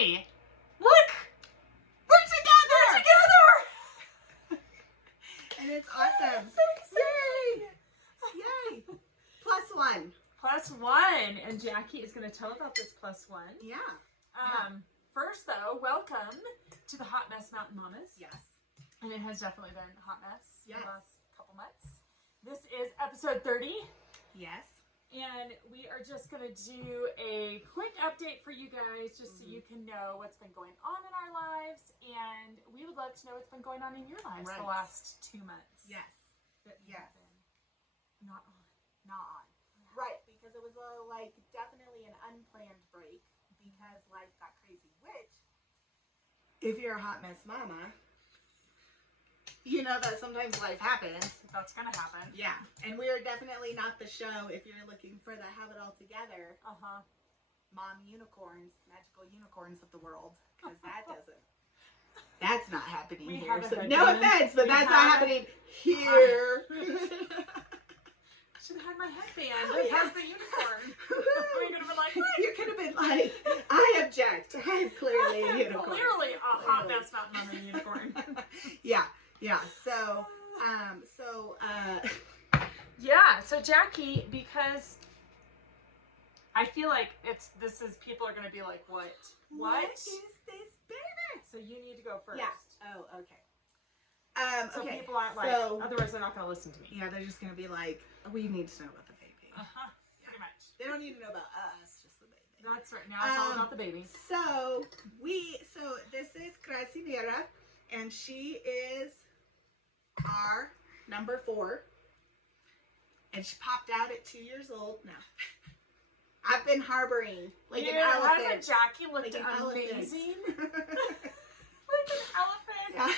Hi! Look! We're together! We're together! And it's awesome. So exciting! Yay! +1. +1. And Jacqui is going to tell about this +1. Yeah. First, though, welcome to the Hot Mess Mountain Mamas. Yes. And it has definitely been a hot mess Yes. the last couple months. This is episode 30. Yes. And we are just going to do a quick update for you guys just so you can know what's been going on in our lives. And we would love to know what's been going on in your lives the last 2 months. Yes. That Yes. Not on. Not on. Right, because it was definitely an unplanned break because life got crazy, which, if you're a hot mess mama, you know that sometimes life happens. That's going to happen. Yeah, and we're definitely not the show if you're looking for the have it all together. Mom unicorns, magical unicorns of the world, because that's not happening here. So no offense, but that's not happening here. Should have had my headband. It has the unicorn. I could have been like, what? You could have been like, I object. I'm clearly a unicorn. Clearly a hot mess mountain mama unicorn. Yeah. So, yeah. So Jacqui, because I feel like people are going to be like, what is this, baby? So you need to go first. Yeah. Oh, okay. So okay. people aren't like, otherwise they're not going to listen to me. Yeah, they're just going to be like, we need to know about the baby. Pretty much. They don't need to know about us, just the baby. That's right. Now it's all about the baby. So this is Casimira, and she is our number 4. And she popped out at 2 years old. No. I've been harboring like an elephant. Hasn't Jacqui looked like amazing? Like an elephant. Yeah.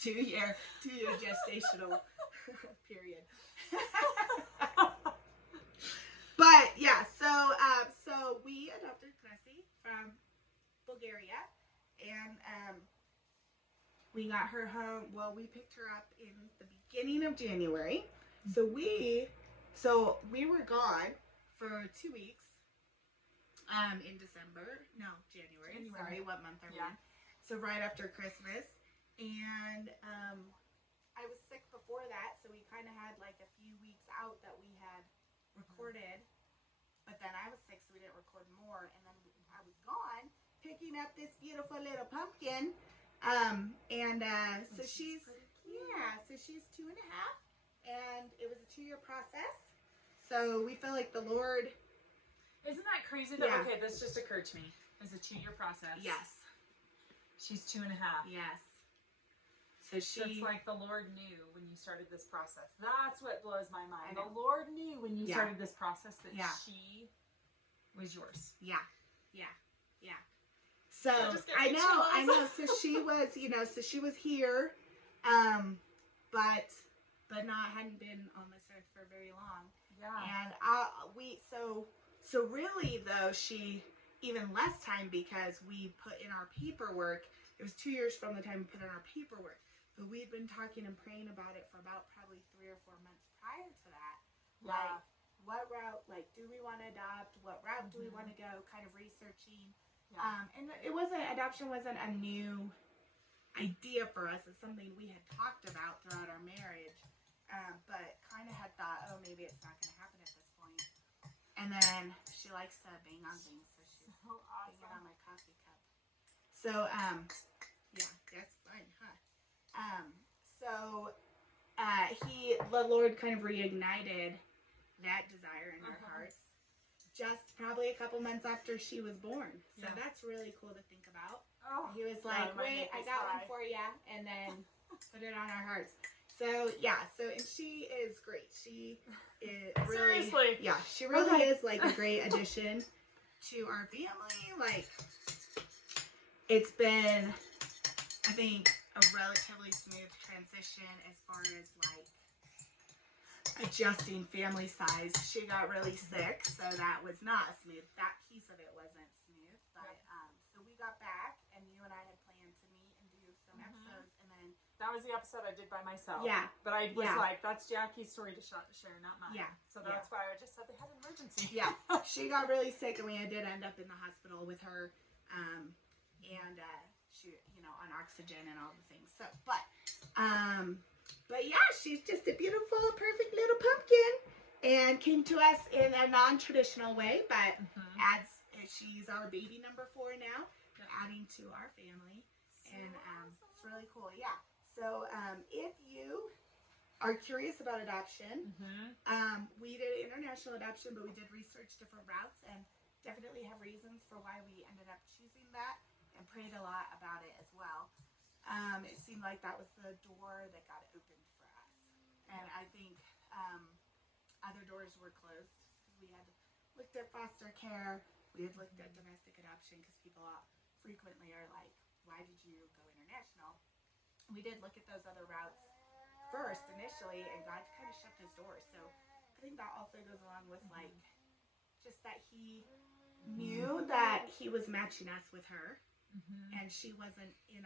2 year gestational period. But yeah, so we adopted Krasi from Bulgaria, and we got her home. Well, we picked her up in the beginning of January. So we were gone for 2 weeks. In December. No, January. Sorry, what month are we in? So right after Christmas. And I was sick before that, so we kind of had like a few weeks out that we had recorded. But then I was sick, so we didn't record more. And then I was gone picking up this beautiful little pumpkin. So she's 2.5, and it was a 2-year process. So we feel like the Lord. Isn't that crazy? That okay, this just occurred to me. It's a 2-year process. Yes. She's 2.5. Yes. So it's like the Lord knew when you started this process. That's what blows my mind. The Lord knew when you started this process that she was yours. Yeah. So I know. So she was here, but hadn't been on this earth for very long. Yeah. And so really though, she even less time because we put in our paperwork. It was 2 years from the time we put in our paperwork. But we had been talking and praying about it for about probably 3 or 4 months prior to that. Yeah. Like, what route, do we want to adopt? What route do we want to go? Kind of researching. Yeah. And adoption wasn't a new idea for us. It's something we had talked about throughout our marriage. But kind of had thought, maybe it's not going to happen at this point. And then she likes to bang on things, so she's banging on my coffee cup. So, yeah, that's fun, huh? The Lord kind of reignited that desire in our hearts just probably a couple months after she was born. So that's really cool to think about. He was like, wait, I got one for you, and then put it on our hearts. So, and she is great. She is really, seriously? Yeah, she really is like a great addition to our family. Like, it's been, I think, a relatively smooth transition as far as like adjusting family size. She got really sick, so that was not smooth. That piece of it wasn't smooth. But so we got back, and you and I had planned to meet and do some episodes, and then that was the episode I did by myself. Yeah, but I was like, that's Jacqui's story to share, not mine. Yeah, so that's why I just said they had an emergency. Yeah, she got really sick, and we did end up in the hospital with her. and she, on oxygen and all the things. So, but yeah, she's just a beautiful, perfect little pumpkin, and came to us in a non-traditional way, but she's our baby number 4 now, adding to our family, and it's really cool. Yeah. So if you are curious about adoption, we did international adoption, but we did research different routes and definitely have reasons for why we ended up choosing that, and prayed a lot about it as well. It seemed like that was the door that got opened for us, and I think other doors were closed because we had looked at foster care, we had looked at domestic adoption, because people frequently are like, why did you go international? We did look at those other routes first initially, and God kind of shut his doors. So I think that also goes along with like just that he knew that he was matching us with her, and she wasn't going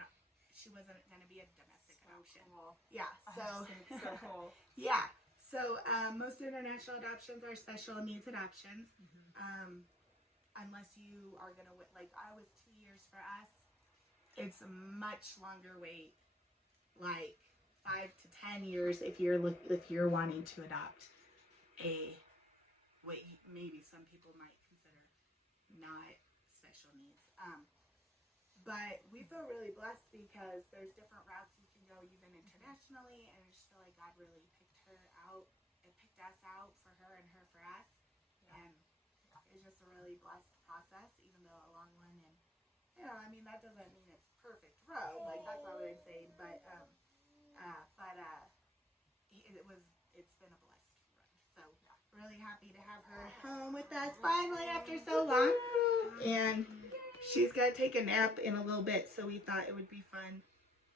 to be a domestic adoption. Cool. Yeah. So so cool. Yeah. So most international adoptions are special needs adoptions, unless you are going to like I was 2 years for us. It's a much longer wait, like 5 to 10 years if you're wanting to adopt what maybe some people might consider not special needs. But we feel really blessed because there's different routes you can go even internationally, and I just feel like God really picked her out and picked us out for her and her for us. And it's just a really blessed process, even though a long one. And that doesn't mean it's perfect road, like that's not what I'm saying, but it's been a blessed run. So really happy to have her home with us finally after so long. And she's gonna take a nap in a little bit, so we thought it would be fun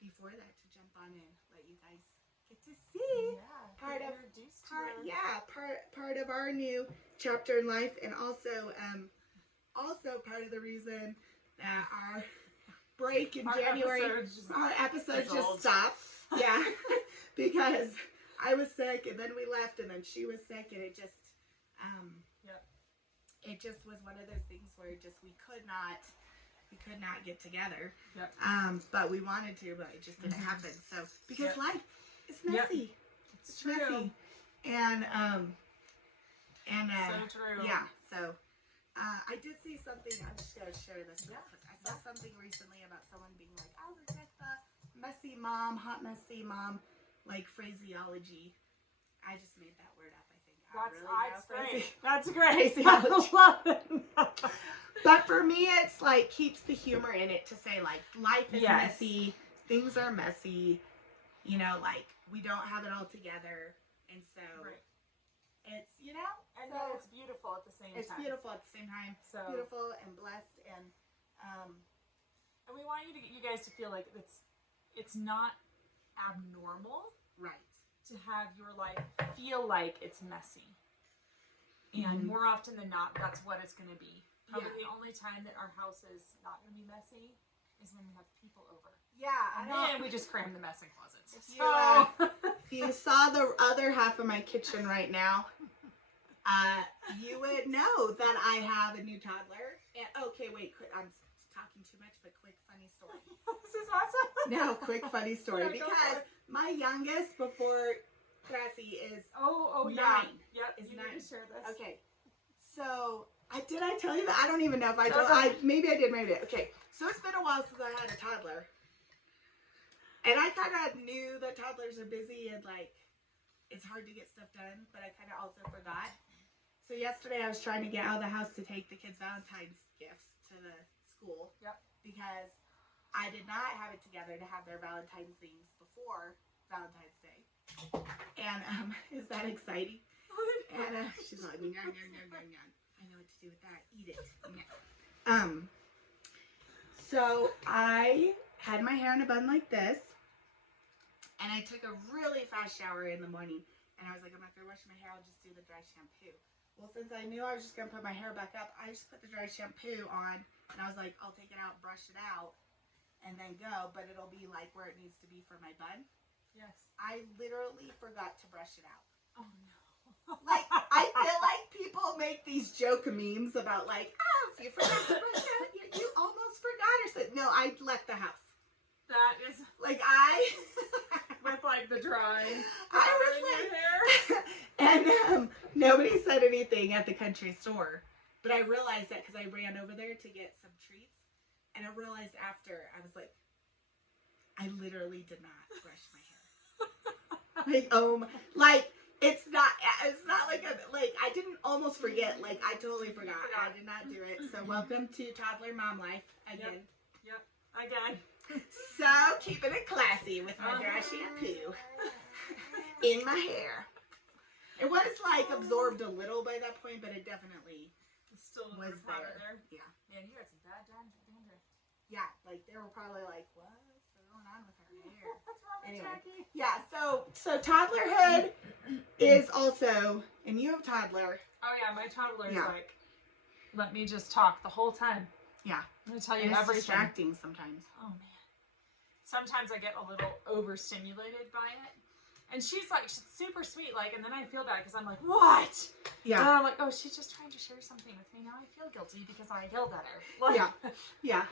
before that to jump on and let you guys get to see part of our new chapter in life, and also part of the reason that our break in January, our episodes just stopped. Yeah, because I was sick, and then we left, and then she was sick, and it just was one of those things where we could not get together. But we wanted to, but it just didn't happen. So because life is messy. It's messy. And so true. Yeah. So I did see something. I'm just gonna share this real quick. I saw something recently about someone being like, "I'll reject the messy mom, hot messy mom, like phraseology." I just made that word up. That's great. That's great. I love it. But for me, it's like keeps the humor in it to say like life is messy, things are messy, like we don't have it all together, and so it's and so it's beautiful at the same time. It's beautiful at the same time. So beautiful and blessed, and we want you guys to feel like it's not abnormal, right? To have your life feel like it's messy. And more often than not, that's what it's going to be. Probably the only time that our house is not going to be messy is when we have people over. Yeah. And then we just cram the mess in closets. If you saw the other half of my kitchen right now, you would know that I have a new toddler. And, okay, wait, I'm talking too much, but quick funny story. This is awesome. No, quick funny story, because my youngest before Gracie is 9. Yep, is you 9. need to share this. Okay, so did I tell you that? I don't even know if I told. Maybe I did. Maybe. Okay, so it's been a while since I had a toddler, and I kind of knew that toddlers are busy and like it's hard to get stuff done, but I kind of also forgot. So yesterday I was trying to get out of the house to take the kids' Valentine's gifts to the school. Yep. Because I did not have it together to have their Valentine's things before Valentine's Day. And is that exciting? And she's like, yum, yum, yum, yum, yum. I know what to do with that. Eat it. So I had my hair in a bun like this, and I took a really fast shower in the morning, and I was like, I'm not going to wash my hair, I'll just do the dry shampoo. Well, since I knew I was just going to put my hair back up, I just put the dry shampoo on, and I was like, I'll take it out, brush it out, and then go, but it'll be like where it needs to be for my bun. Yes. I literally forgot to brush it out. Oh, no. Like, I feel like people make these joke memes about like, oh, if you forgot to brush out, you almost fine. I was like, and nobody said anything at the country store, but I realized that because I ran over there to get some treats, and I realized after, I was like, I literally did not brush my hair. Like, it's not like I didn't almost forget, like I totally forgot. I did not do it. So welcome to toddler mom life again. Yep. Again. So keeping it classy with my dry shampoo in my hair. It was like absorbed a little by that point, but it definitely still was there. Yeah. Man, you had some bad dandruff. Yeah, like they were probably like, what's going on with her hair? What's wrong with Jacqi? Yeah, so toddlerhood is also, and you have toddler. Oh yeah, my toddler is like, let me just talk the whole time. Yeah. I'm gonna tell you and it's everything. Distracting sometimes. Oh man. Sometimes I get a little overstimulated by it. And she's like, she's super sweet, like, and then I feel bad because I'm like, what? Yeah. And I'm like, oh, she's just trying to share something with me. Now I feel guilty because I yelled at her. Like, yeah.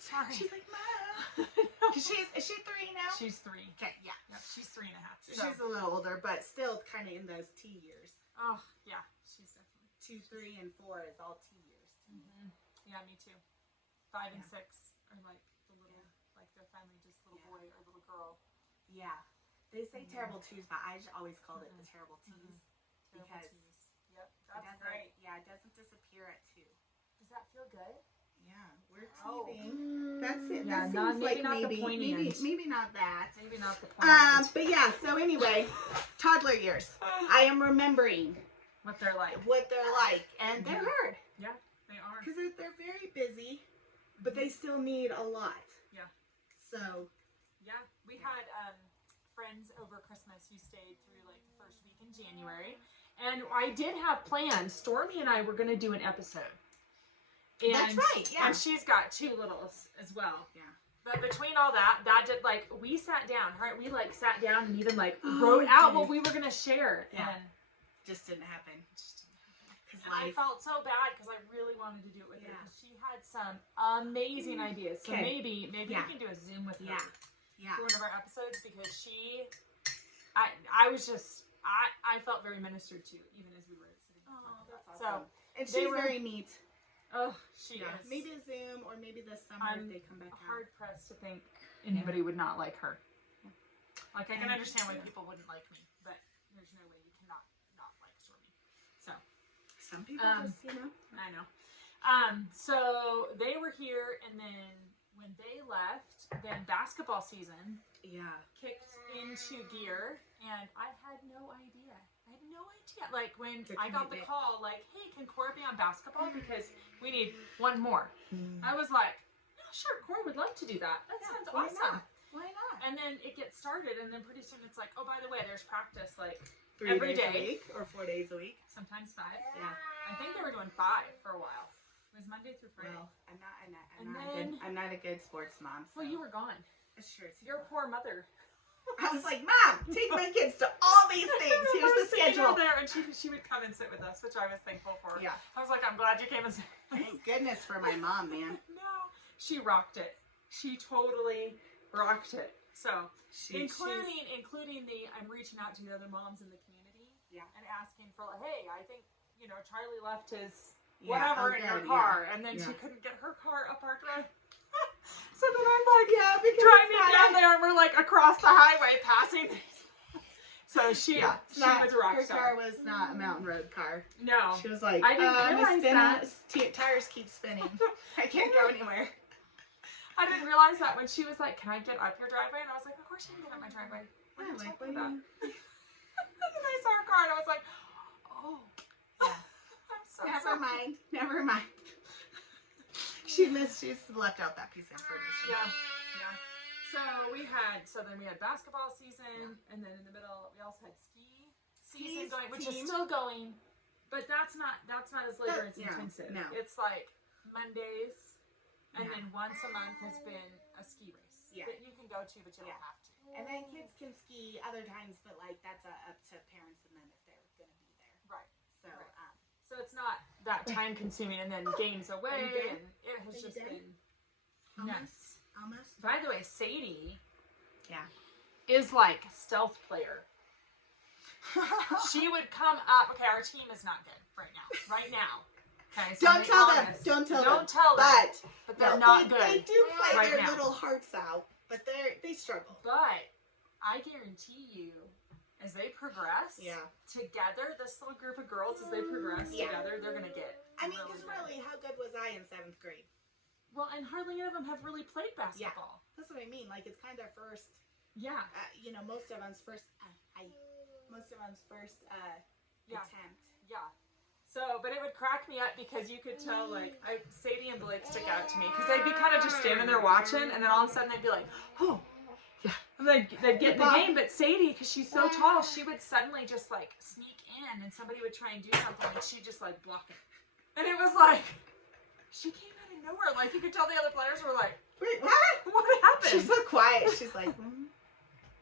Sorry. She's like, Mom. Is she 3 now? She's 3. Okay, yeah. Yep, she's 3 and a half. So. She's a little older, but still kind of in those T years. Oh, yeah. She's definitely. 2, 3, and 4 is all T years. Mm-hmm. Yeah, me too. 5 and 6 are like the little, like they're finally just little boy or little girl. Yeah. They say terrible twos, but I always called it the terrible T's. Because yep, that's great. Yeah, it doesn't disappear at 2. Does that feel good? Yeah, we're teething. That's it. Yeah, that seems like maybe not that. Maybe not the point. But yeah, so anyway, toddler years. I am remembering what they're like. And they're hard. Yeah, they are. Because they're very busy, but they still need a lot. Yeah. So. Yeah, we had friends over Christmas who stayed through like the first week in January. And I did have plans. Stormy and I were going to do an episode. And, that's right, yeah. And she's got 2 littles as well. Yeah. But between all that did like, we sat down, right? We like sat down and even like wrote out what we were going to share. Yeah. And just didn't happen. And I felt so bad because I really wanted to do it with her. She had some amazing ideas. So maybe we can do a Zoom with her. Yeah. For one of our episodes because I was just, I felt very ministered to even as we were sitting there. Oh, that's awesome. So, and she's very neat. Oh, she is. Maybe a Zoom or maybe this summer if they come back out. Hard pressed to think anybody would not like her. Yeah. Like I can understand why people wouldn't like me, but there's no way you cannot not like Stormy. So. Some people just, I know. So they were here and then when they left, then basketball season kicked into gear, and I had no idea. Like, when I got the call, like, hey, can Cora be on basketball? Because we need 1 more. I was like, oh, sure, Cora would love to do that. That sounds awesome. Why not? And then it gets started, and then pretty soon it's like, oh, by the way, there's practice, like, 3 every days day. A week or 4 days a week. Sometimes 5. Yeah. I think they were doing 5 for a while. It was Monday through Friday. Well, I'm not a good sports mom. So. Well, you were gone. Sure. Your poor mother. I was like, Mom, take my kids to all these things. Here's the schedule. There, and she would come and sit with us, which I was thankful for. Yeah. I was like, I'm glad you came and sit with us. Thank goodness for my mom, man. No. She rocked it. She totally rocked it. So, including the, I'm reaching out to the other moms in the community. Yeah. And asking for, hey, I think, Charlie left his whatever in your car. And then she couldn't get her car up our drive. So then I'm like, driving down there, and we're like across the highway passing. So she was a rock star. Her car was not a mountain road car. No. She was like, I didn't realize that. Tires keep spinning. I can't go anywhere. I didn't realize that when she was like, can I get up your driveway? And I was like, of course you can get up my driveway. What are you talking about? And then I saw her car, and I was like, oh. Yeah. I'm so sorry. Never mind. She's left out that piece of information. Yeah. So then we had basketball season, and then in the middle we also had ski season going, which is still going, but that's not as labor intensive. No. It's like Mondays, and then once a month has been a ski race that you can go to, but you don't have to. And then kids can ski other times, but like that's up to parents and them if they're gonna be there. Right. So. So it's not that time consuming, and then games away, and it has just been nice. Almost. By the way, Sadie, is like stealth player. She would come up. Okay, our team is not good right now. Right now. Okay, so Don't tell them. Don't tell them. But they're not good. They do play right their now. little hearts out, but they struggle. But I guarantee you, as they progress, together, this little group of girls, as they progress together, they're gonna get. I mean, because really, how good was I in 7th grade? Well, and hardly any of them have really played basketball. Yeah, that's what I mean. Like, it's kind of first. Yeah. You know, most of them's first. Attempt. Yeah. So, but it would crack me up because you could tell, like, Sadie and Blake stick out to me because they'd be kind of just standing there watching, and then all of a sudden they'd be like, oh, yeah. And they'd get in the game, but Sadie, because she's so tall, she would suddenly just, like, sneak in, and somebody would try and do something, and she'd just, like, block it. And it was like, she came out of nowhere. Like, you could tell the other players were like, wait, what? What happened? She's so quiet. She's like,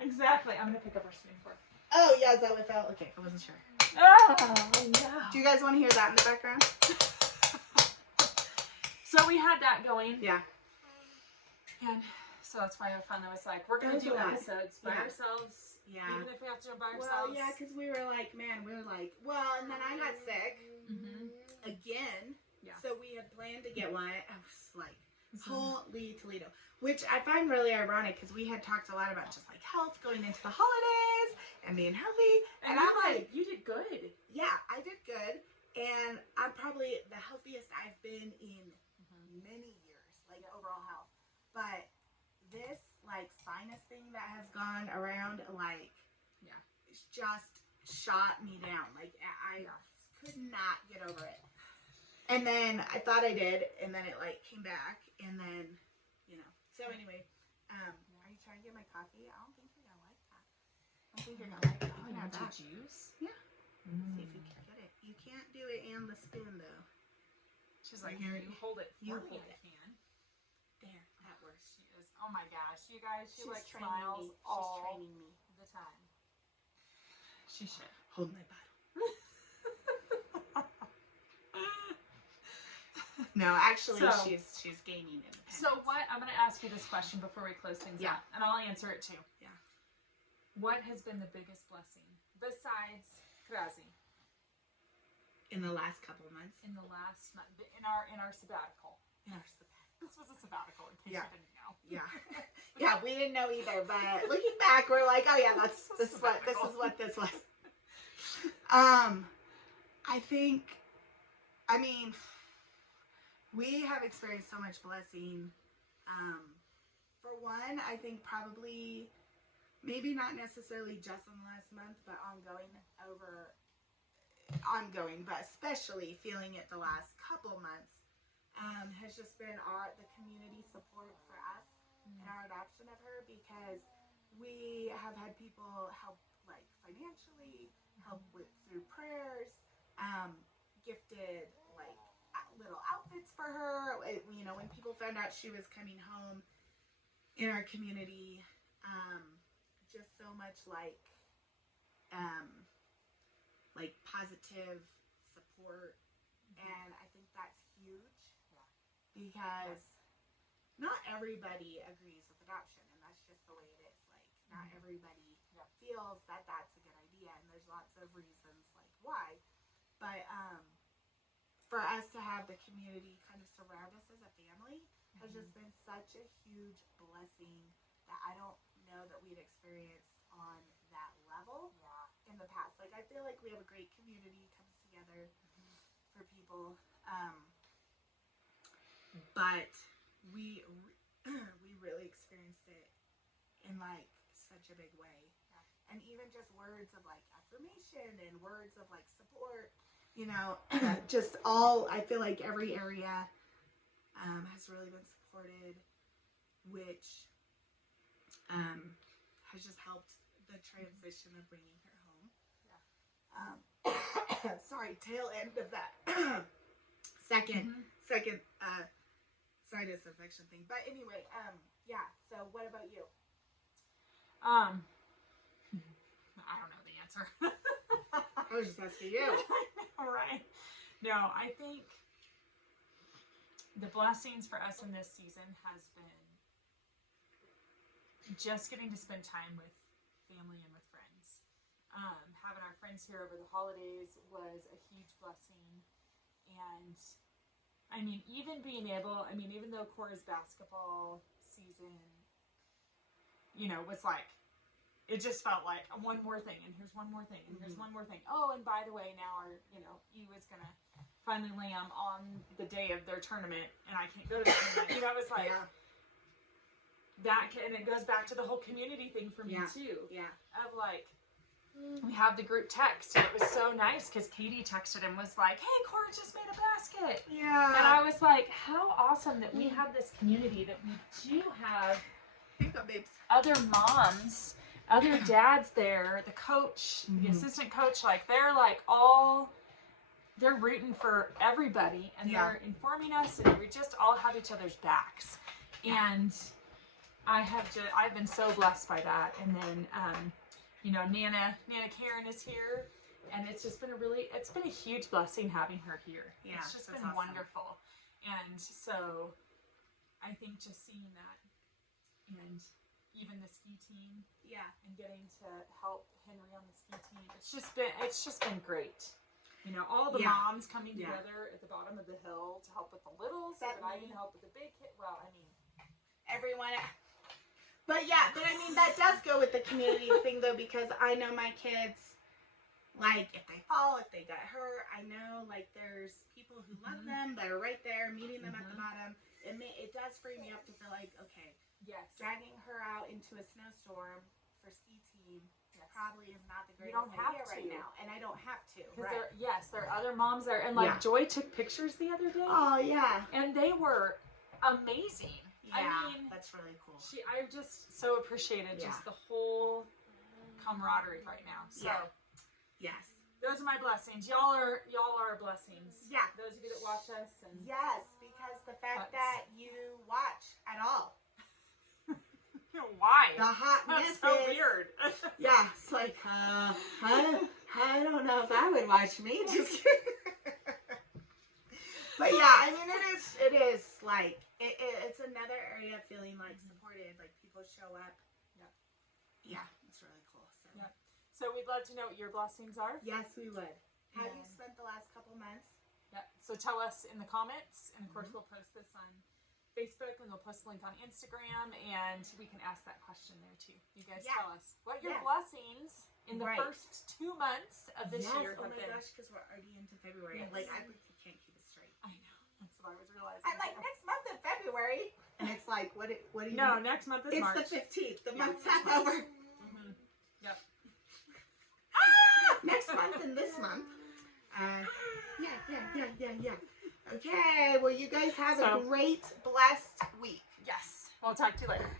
Exactly. I'm going to pick up our swimming fork. Oh, yeah, is that what it felt? Okay, I wasn't sure. Oh, no. Do you guys want to hear that in the background? So we had that going. Yeah. And so that's why I finally was like, we're going to do episodes by ourselves. Yeah. Even if we have to do it by Well, ourselves. yeah, because we were like, and then I got sick again. Yeah. So we had planned to get one. I was like, holy Toledo. Which I find really ironic because we had talked a lot about just like health going into the holidays and being healthy. And I'm like, you did good. Yeah, I did good. And I'm probably the healthiest I've been in many years, like overall health. But this like sinus thing that has gone around, like, just shot me down. Like I could not get over it. And then I thought I did, and then it like came back, and then, you know. So anyway, are you trying to get my coffee? I don't think you're gonna like that. I don't think you're gonna like that. You want your juice? Yeah. See if you can get it. You can't do it and the spoon though. She's like, here, you hold it. You hold hold it. Can. There, that works. She is. Oh my gosh, you guys. She like me. smiles all training me the time. She should hold my bottle. No, actually, she's gaining independence. So what? I'm going to ask you this question before we close things out, and I'll answer it too. Yeah. What has been the biggest blessing besides Grazi? In the last couple of months. In the last month, in our sabbatical. This was a sabbatical, in case you didn't know. Yeah. Yeah, we didn't know either, but looking back, we're like, oh yeah, this is what this was. I think, I mean, we have experienced so much blessing. For one, I think probably, maybe not necessarily just in the last month, but ongoing, but especially feeling it the last couple months, has just been the community support for us in our adoption of her, because we have had people help, like, financially, help through prayers, gifted, like, little outfits for her. You know, when people found out she was coming home in our community, just so much like positive support, and I think that's huge, because not everybody agrees with adoption, and that's just the way it is. Like, not everybody feels that that's a good idea, and there's lots of reasons like why, but for us to have the community kind of surround us as a family has just been such a huge blessing that I don't know that we'd experienced on that level in the past. Like, I feel like we have a great community, comes together for people, but we really experienced it in like such a big way, and even just words of like affirmation and words of like support. You know, just all, I feel like every area has really been supported, which has just helped the transition of bringing her home. Sorry, tail end of that second sinus infection thing. But anyway, so what about you? I don't know the answer. I was just asking you. All right. No, I think the blessings for us in this season has been just getting to spend time with family and with friends. Having our friends here over the holidays was a huge blessing. And I mean, even though Cora's basketball season, you know, was like, it just felt like one more thing, and here's one more thing, and here's one more thing. Oh, and by the way, now our, you know, E was going to finally land on the day of their tournament, and I can't go to the tournament. You know, it was like, and it goes back to the whole community thing for me, too. Yeah. Of like, we have the group text, and it was so nice because Katie texted and was like, hey, Cora just made a basket. Yeah. And I was like, how awesome that we have this community, that we do have other moms, other dads there, the coach, the assistant coach, like they're like they're rooting for everybody, and they're informing us, and we just all have each other's backs. And I've been so blessed by that. And then, you know, Nana Karen is here, and it's just been it's been a huge blessing having her here. Yeah, it's just been awesome. Wonderful. And so I think just seeing that, and even the ski team, and getting to help Henry on the ski team, it's just been great. You know, all the moms coming together at the bottom of the hill to help with the littles, so that I can help with the big kid. Well, I mean, everyone. But I mean, that does go with the community thing, though, because I know my kids, like, if they fall, if they got hurt, I know, like, there's people who love them that are right there, meeting them at the bottom. It does free me up to feel like, okay, dragging her out into a snowstorm for ski team probably is not the greatest idea right now, and I don't have to. Right? There are other moms there, and like Joy took pictures the other day. Oh yeah, and they were amazing. Yeah, I mean, that's really cool. I just so appreciated just the whole camaraderie right now. So yes, those are my blessings. Y'all are blessings. Yeah, those of you that watch us, and because the fact that you watch at all. Why? The hotness That's so weird. Yeah, it's like, I don't know if I would watch me. Just kidding. But yeah, I mean, it is like, it's another area of feeling like supported, like people show up. Yeah, it's really cool. So we'd love to know what your blessings are. Yes, we would. How you spent the last couple months? So tell us in the comments, and of course we'll post this on Facebook, and we'll post a link on Instagram, and we can ask that question there too. You guys tell us what your blessings in the first 2 months of this year have been. Oh my gosh, because we're already into February. Like, I can't keep it straight. I know. That's what I was realizing. I'm like, next month in February. And it's like, what do you No, next month is March. It's the 15th. The month's half over. Yep. Next month and this month. Yeah. Okay, well, you guys have a great, blessed week. Yes. We'll talk to you later.